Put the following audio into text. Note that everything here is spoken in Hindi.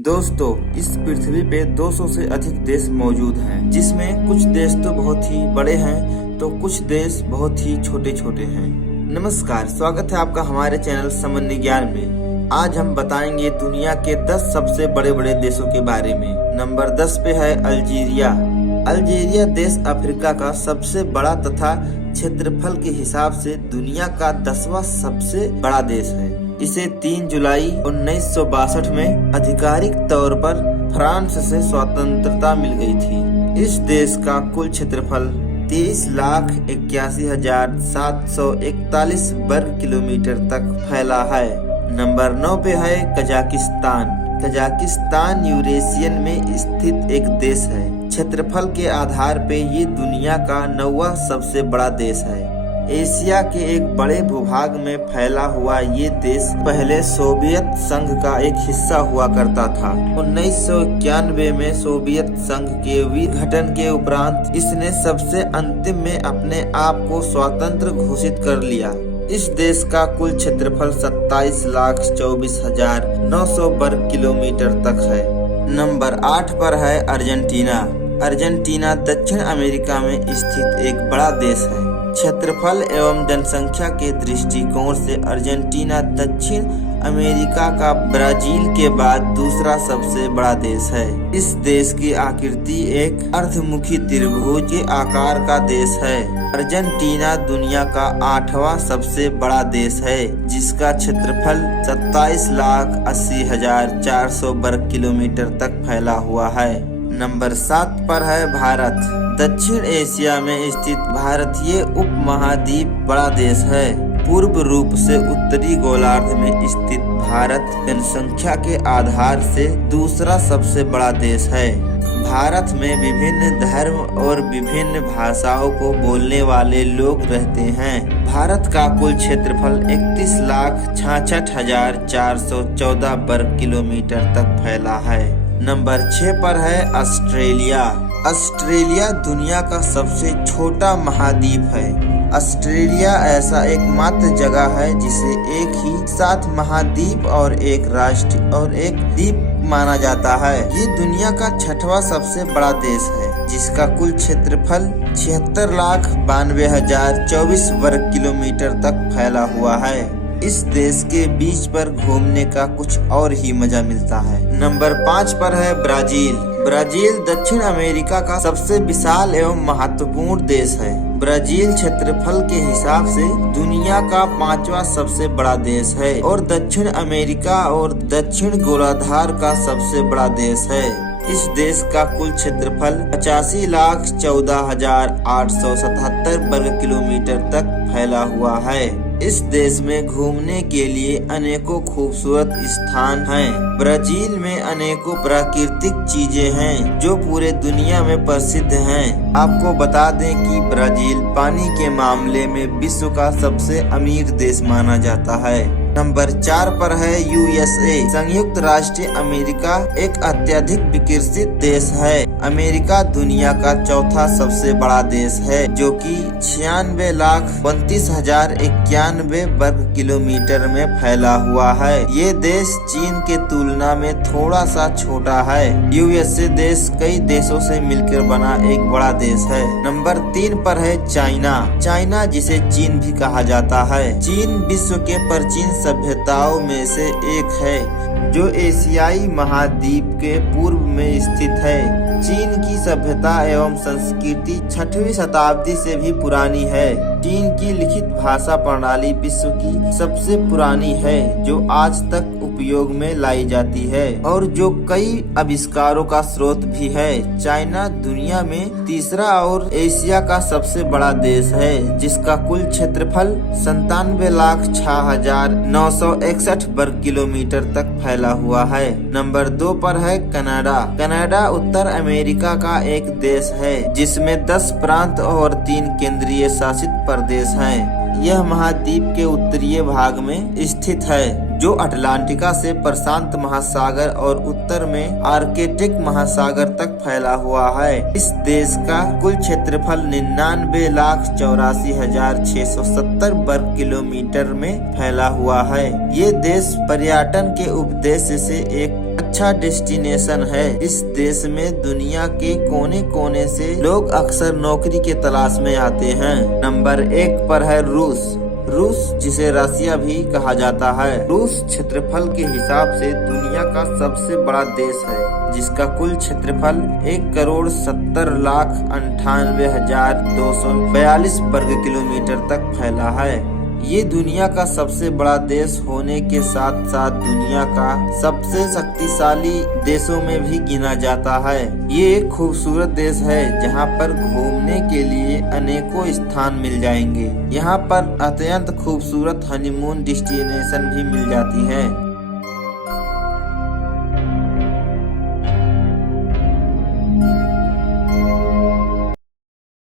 दोस्तों, इस पृथ्वी पे 200 से अधिक देश मौजूद हैं, जिसमें कुछ देश तो बहुत ही बड़े हैं तो कुछ देश बहुत ही छोटे छोटे हैं। नमस्कार, स्वागत है आपका हमारे चैनल सामान्य ज्ञान में। आज हम बताएंगे दुनिया के 10 सबसे बड़े बड़े देशों के बारे में। नंबर 10 पे है अल्जीरिया। अल्जीरिया देश अफ्रीका का सबसे बड़ा तथा क्षेत्रफल के हिसाब से दुनिया का 10वां सबसे बड़ा देश है। इसे 3 जुलाई 1962 में आधिकारिक तौर पर फ्रांस से स्वतंत्रता मिल गई थी। इस देश का कुल क्षेत्रफल 23,81,741 वर्ग किलोमीटर तक फैला है। नंबर 9 पे है कजाकिस्तान। कजाकिस्तान यूरेशियन में स्थित एक देश है। क्षेत्रफल के आधार पे ये दुनिया का 9वां सबसे बड़ा देश है। एशिया के एक बड़े भूभाग में फैला हुआ ये देश पहले सोवियत संघ का एक हिस्सा हुआ करता था। 1991 में सोवियत संघ के विघटन के उपरांत इसने सबसे अंतिम में अपने आप को स्वतंत्र घोषित कर लिया। इस देश का कुल क्षेत्रफल 27,24,900 वर्ग किलोमीटर तक है। नंबर 8 पर है अर्जेंटीना। अर्जेंटीना दक्षिण अमेरिका में स्थित एक बड़ा देश है। क्षेत्रफल एवं जनसंख्या के दृष्टिकोण से अर्जेंटीना दक्षिण अमेरिका का ब्राजील के बाद दूसरा सबसे बड़ा देश है। इस देश की आकृति एक अर्धमुखी त्रिभुज के आकार का देश है। अर्जेंटीना दुनिया का 8वां सबसे बड़ा देश है, जिसका क्षेत्रफल 27,80,400 वर्ग किलोमीटर तक फैला हुआ है। नंबर 7 पर है भारत। दक्षिण एशिया में स्थित भारत ये उपमहाद्वीप बड़ा देश है। पूर्व रूप से उत्तरी गोलार्ध में स्थित भारत जनसंख्या के आधार से दूसरा सबसे बड़ा देश है। भारत में विभिन्न धर्म और विभिन्न भाषाओं को बोलने वाले लोग रहते हैं। भारत का कुल क्षेत्रफल 31,66,414 वर्ग किलोमीटर तक फैला है। नंबर 6 पर है ऑस्ट्रेलिया। ऑस्ट्रेलिया दुनिया का सबसे छोटा महाद्वीप है। ऑस्ट्रेलिया ऐसा एकमात्र जगह है जिसे एक ही साथ महाद्वीप और एक राष्ट्र और एक द्वीप माना जाता है। ये दुनिया का 6वां सबसे बड़ा देश है, जिसका कुल क्षेत्रफल 76,92,024 वर्ग किलोमीटर तक फैला हुआ है। इस देश के बीच पर घूमने का कुछ और ही मजा मिलता है। नंबर 5 पर है ब्राजील। ब्राजील दक्षिण अमेरिका का सबसे विशाल एवं महत्वपूर्ण देश है। ब्राजील क्षेत्रफल के हिसाब से दुनिया का 5वां सबसे बड़ा देश है और दक्षिण अमेरिका और दक्षिण गोलार्ध का सबसे बड़ा देश है। इस देश का कुल क्षेत्रफल 85,14,877 वर्ग किलोमीटर तक फैला हुआ है। इस देश में घूमने के लिए अनेकों खूबसूरत स्थान हैं। ब्राजील में अनेकों प्राकृतिक चीजें हैं जो पूरे दुनिया में प्रसिद्ध हैं। आपको बता दें कि ब्राजील पानी के मामले में विश्व का सबसे अमीर देश माना जाता है। नंबर 4 पर है यूएसए। संयुक्त राष्ट्र अमेरिका एक अत्यधिक विकसित देश है। अमेरिका दुनिया का 4था सबसे बड़ा देश है, जो कि 96,32,091 वर्ग किलोमीटर में फैला हुआ है। ये देश चीन के तुलना में थोड़ा सा छोटा है। यूएसए देश कई देशों से मिलकर बना एक बड़ा देश है। नंबर 3 पर है चाइना। चाइना जिसे चीन भी कहा जाता है। चीन विश्व के प्राचीन सभ्यताओं में से एक है, जो एशियाई महाद्वीप के पूर्व में स्थित है। चीन की सभ्यता एवं संस्कृति 6वीं शताब्दी से भी पुरानी है। चीन की लिखित भाषा प्रणाली विश्व की सबसे पुरानी है, जो आज तक उपयोग में लाई जाती है और जो कई आविष्कारों का स्रोत भी है। चाइना दुनिया में तीसरा और एशिया का सबसे बड़ा देश है, जिसका कुल क्षेत्रफल 97,06,961 वर्ग किलोमीटर तक फैला हुआ है। नंबर 2 पर है कनाडा। कनाडा उत्तर अमेरिका का एक देश है, जिसमें 10 प्रांत और 3 केंद्रीय शासित प्रदेश हैं। यह महाद्वीप के उत्तरीय भाग में स्थित है, जो अटलांटिका से प्रशांत महासागर और उत्तर में आर्कटिक महासागर तक फैला हुआ है। इस देश का कुल क्षेत्रफल 99,84,670 वर्ग किलोमीटर में फैला हुआ है। ये देश पर्यटन के उद्देश्य से एक अच्छा डेस्टिनेशन है। इस देश में दुनिया के कोने कोने से लोग अक्सर नौकरी के तलाश में आते हैं। नंबर 1 पर है रूस। रूस, जिसे रसिया भी कहा जाता है। रूस क्षेत्रफल के हिसाब से दुनिया का सबसे बड़ा देश है, जिसका कुल क्षेत्रफल 1,70,98,242 वर्ग किलोमीटर तक फैला है। ये दुनिया का सबसे बड़ा देश होने के साथ साथ दुनिया का सबसे शक्तिशाली देशों में भी गिना जाता है। ये एक खूबसूरत देश है जहाँ पर घूमने के लिए अनेकों स्थान मिल जाएंगे। यहाँ पर अत्यंत खूबसूरत हनीमून डेस्टिनेशन भी मिल जाती है।